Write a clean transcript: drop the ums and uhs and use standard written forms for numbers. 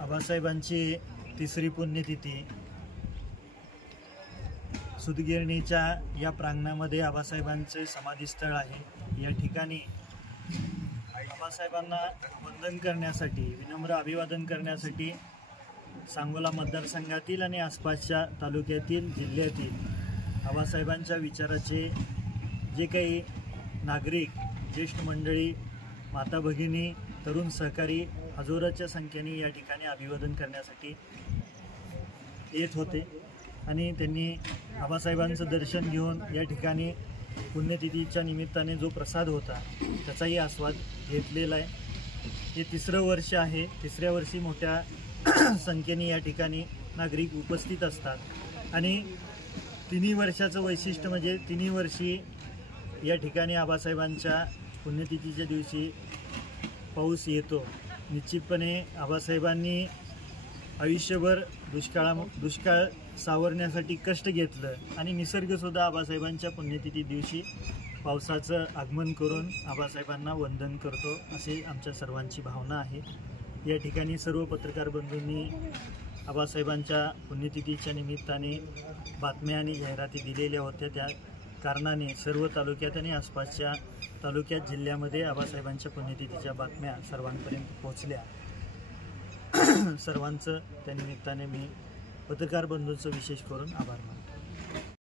आबासाहेबांची तिसरी पुण्यतिथी सुतगिरणीच्या या प्रांगणामध्ये आबासाहेबांचे समाधीस्थळ आहे। या ठिकाणी आबासाहेबांना वंदन करण्यासाठी, विनम्र अभिवादन करण्यासाठी सांगोला मतदारसंघातील आणि आसपासच्या तालुक्यातील, जिल्ह्यातील आबासाहेबांच्या विचाराचे जे काही नागरिक, ज्येष्ठ मंडळी, माता भगिनी, तरुण सहकारी हजारोच्या संख्येने या ठिकाणी अभिवादन करण्यासाठी येत होते आणि त्यांनी आबासाहेबांचं दर्शन घेऊन या ठिकाणी पुण्यतिथीच्या निमित्ताने जो प्रसाद होता त्याचाही आस्वाद घेतलेला आहे। हे तिसरं वर्ष आहे। तिसऱ्या वर्षी मोठ्या संख्येने या ठिकाणी नागरिक उपस्थित असतात आणि तिन्ही वर्षाचं वैशिष्ट्य म्हणजे तिन्ही वर्षी या ठिकाणी आबासाहेबांच्या पुण्यतिथीच्या दिवशी पाऊस येतो। निश्चितपणे आबासाहेबांनी आयुष्यभर दुष्काळ सावरण्यासाठी कष्ट घेतलं आणि निसर्गसुद्धा आबासाहेबांच्या पुण्यतिथी दिवशी पावसाचं आगमन करून आबासाहेबांना वंदन करतो, असे आमच्या सर्वांची भावना आहे। या ठिकाणी सर्व पत्रकार बंधूंनी आबासाहेबांच्या पुण्यतिथीच्या निमित्ताने बातम्या आणि जाहिराती दिलेल्या होत्या। त्या कारणाने सर्व तालुक्यात आणि आसपासच्या तालुक्यात, जिल्ह्यामध्ये आबासाहेबांच्या पुण्यतिथीच्या बातम्या सर्वांपर्यंत पोहोचल्या। सर्वांचं त्या निमित्ताने मी पत्रकार बंधूंचं विशेष करून आभार मानतो।